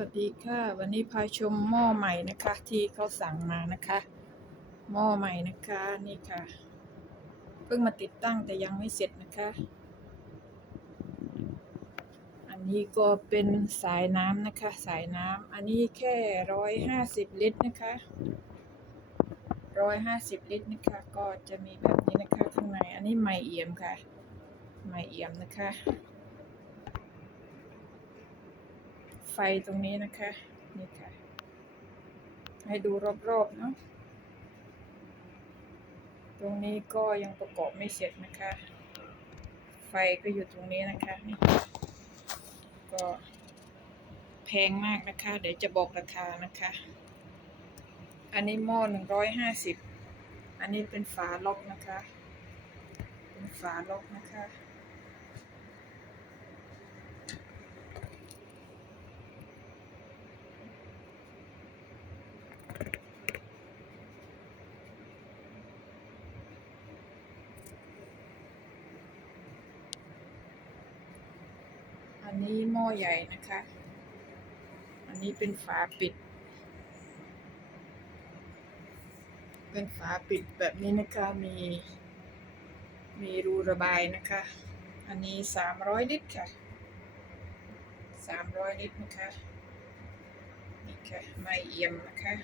วัสดีค่ะ วันนี้พาชมหม้อใหม่นะคะ ที่เขาสั่งมานะคะ หม้อใหม่นะคะนี่ค่ะ เพิ่งมาติดตั้งแต่ยังไม่เสร็จนะคะ อันนี้ก็เป็นสายน้ำนะคะ สายน้ำอันนี้แค่ร้อยห้าสิบลิตรนะคะร้อยห้าสิบลิตรนะคะ ก็จะมีแบบนี้นะคะข้างในอันนี้ไม่เอี่ยมค่ะ ไม่เอี่ยมนะคะ ไฟตรงนี้นะคะ นี่ค่ะ ให้ดูรอบๆเนาะตรงนี้ก็ยังประกอบไม่เสร็จนะคะ ไฟก็อยู่ตรงนี้นะคะนี่ก็แพงมากนะคะ เดี๋ยวจะบอกราคานะคะ อันนี้หม้อหนึ่งร้อยห้าสิบอันนี้เป็นฝาล็อกนะคะ เป็นฝาล็อกนะคะ นนี้หม้อใหญ่นะคะ อันนี้เป็นฝาปิด เป็นฝาปิดแบบนี้นะคะ มี มีรูระบายนะคะ อันนี้สามร้อยลิตรค่ะสามร้อยลิตรนะคะ นี่ค่ะไม่เอี่ยมนะคะ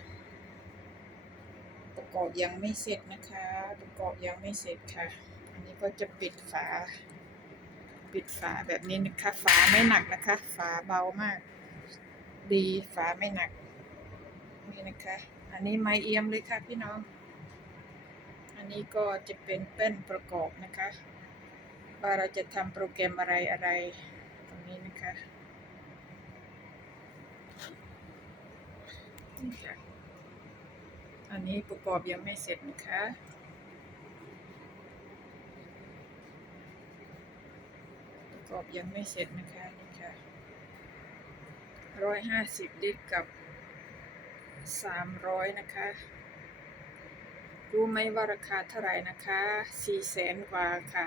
ประกอบยังไม่เสร็จนะคะ ประกอบยังไม่เสร็จค่ะ อันนี้ก็จะปิดฝา ปิดฝาแบบนี้นะคะ ฝาไม่หนักนะคะ ฝาเบามาก ดีฝาไม่หนัก นี่นะคะ อันนี้ไม้เอี่ยมเลยค่ะพี่น้อง อันนี้ก็จะเป็นแป้นประกอบนะคะ ว่าเราจะทำโปรแกรมอะไรอะไร ตรงนี้นะคะอันนี้ประกอบยังไม่เสร็จนะคะ ประ กอบยังไม่เสร็จนะคะนี่ค่ะร้อยห้าสิบลิตรกับสามร้อยนะคะ รู้ไหมว่าราคาเท่าไหร่นะคะสี่แสนกว่าค่ะ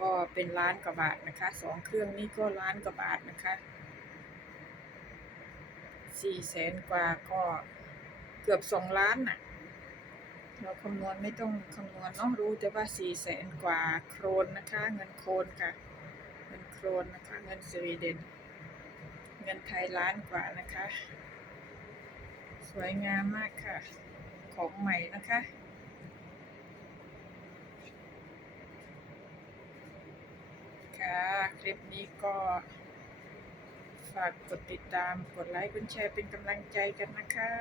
ก็เป็นล้านกว่าบาทนะคะสองเครื่องนี้ก็ล้านกว่าบาทนะคะสี่แสนกว่าก็เกือบสองล้านน่ะเราคำนวณไม่ต้องคำนวณเนาะรู้แต่ว่าสี่แสนกว่าโครนนะคะ เงินโครนค่ะ โครนนะคะเงินสวีเดน เงินไทยล้านกว่านะคะ สวยงามมากค่ะ ของใหม่นะคะค่ะ คลิปนี้ก็ฝากกดติดตาม กดไลค์กดแชร์เป็นกำลังใจกันนะคะ